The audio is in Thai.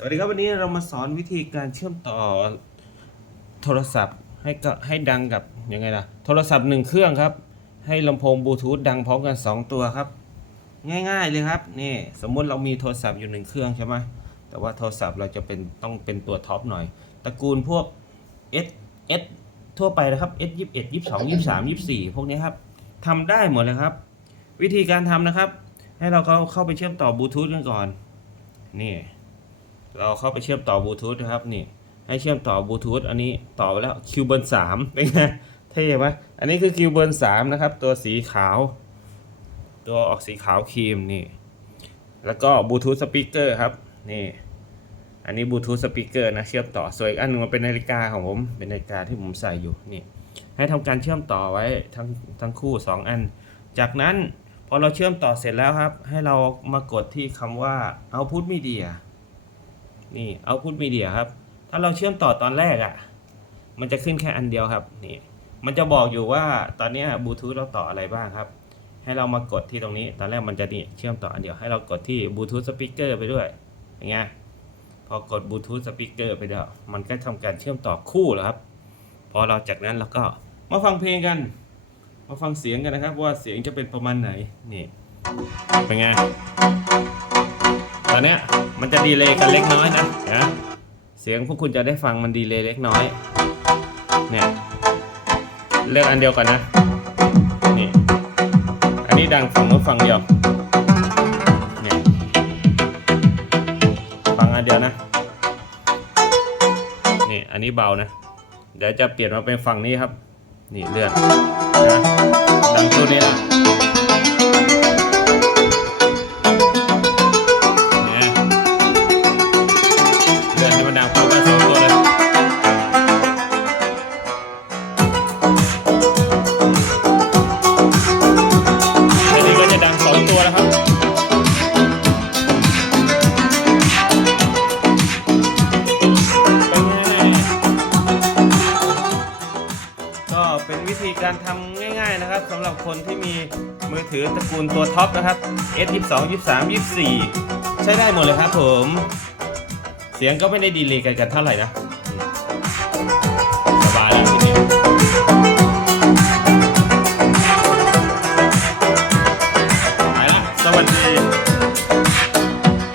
สวัสดีครับวันนี้เรามาสอนวิธีการเชื่อมต่อโทรศัพท์ให้กับให้ดังกับยังไงล่ะโทรศัพท์หนึ่งเครื่องครับ ให้ลำโพงบลูทูธดังพร้อมกัน 2 ตัวครับ ง่ายๆเลยครับนี่สมมุติเรามีโทรศัพท์อยู่หนึ่งเครื่องใช่ไหมแต่ว่าโทรศัพท์เราจะเป็นต้องเป็นตัวท็อปหน่อยตระกูลพวก S S ทั่วไปนะครับ S ยี่สิบเอ็ดยี่สิบสองยี่สิบสามยี่สิบสี่พวกนี้ครับทำได้หมดเลยครับ วิธีการทำนะครับ ให้เราเข้าเข้าไปเชื่อมต่อบลูทูธกันก่อนนี่ เราเข้าไปเชื่อมต่อบลูทูธนะครับนี่ให้เชื่อมต่อบลูทูธอันนี้ต่อไปแล้วคิวเบิร์นสามเป็นไงเท่ไหมอันนี้คือคิวเบิร์นสามนะครับ ตัวสีขาว ตัวออกสีขาวครีมนี่ แล้วก็บลูทูธสปีกเกอร์ครับนี่อันนี้บลูทูธสปีกเกอร์นะเชื่อมต่อส่วนอีกอันหนึงมันเป็นนาฬิกาของผมเป็นนาฬิกาที่ผมใส่อยู่นี่ให้ทำการเชื่อมต่อไว้ทั้งทั้งคู่ 2 อัน จากนั้นพอเราเชื่อมต่อเสร็จแล้วครับ ให้เรามากดที่คำว่า output media นี่ output media ครับ ถ้าเราเชื่อมต่อตอนแรกอะ่ะ มันจะขึ้นแค่อันเดียวครับ นี่ มันจะบอกอยู่ว่าตอนนี้บลูทูธเราต่ออะไรบ้างครับ ให้เรามากดที่ตรงนี้ ตอนแรกมันจะนี่เชื่อมต่ออันเดียว ให้เรากดที่บลูทูธสปีกเกอร์ไปด้วย อย่างเงี้ย พอกดบลูทูธสปีกเกอร์ไปแล้วมันก็ทำการเชื่อมต่อคู่แล้วครับ พอเราจากนั้นเราก็มาฟังเพลงกัน มาฟังเสียงกันนะครับ ว่าเสียงจะเป็นประมาณไหน นี่ เป็นไง อนเนี้ยมันจะดีเลย์กันเล็กน้อยนะนะเสียงพวกคุณจะได้ฟังมันดีเลย์เล็กน้อยเนี่ยเลือกอันเดียวก่อนนะนี่อันนี้ดังฝั่งนู้นฝั่งเดียวเนี่ยฟังอันเดียวนะนี่อันนี้เบานะเดี๋ยวจะเปลี่ยนมาเป็นฝั่งนี้ครับ นี่เลื่อนนะดังตัวนี้ละ การทำง่าย ๆนะครับสำหรับคนที่มีมือถือตระกูลตัวท็อปนะครับ S 22 23 24 ใช้ได้หมดเลยครับผม เสียงก็ไม่ได้ดีเลยกันกันเท่าไหร่นะ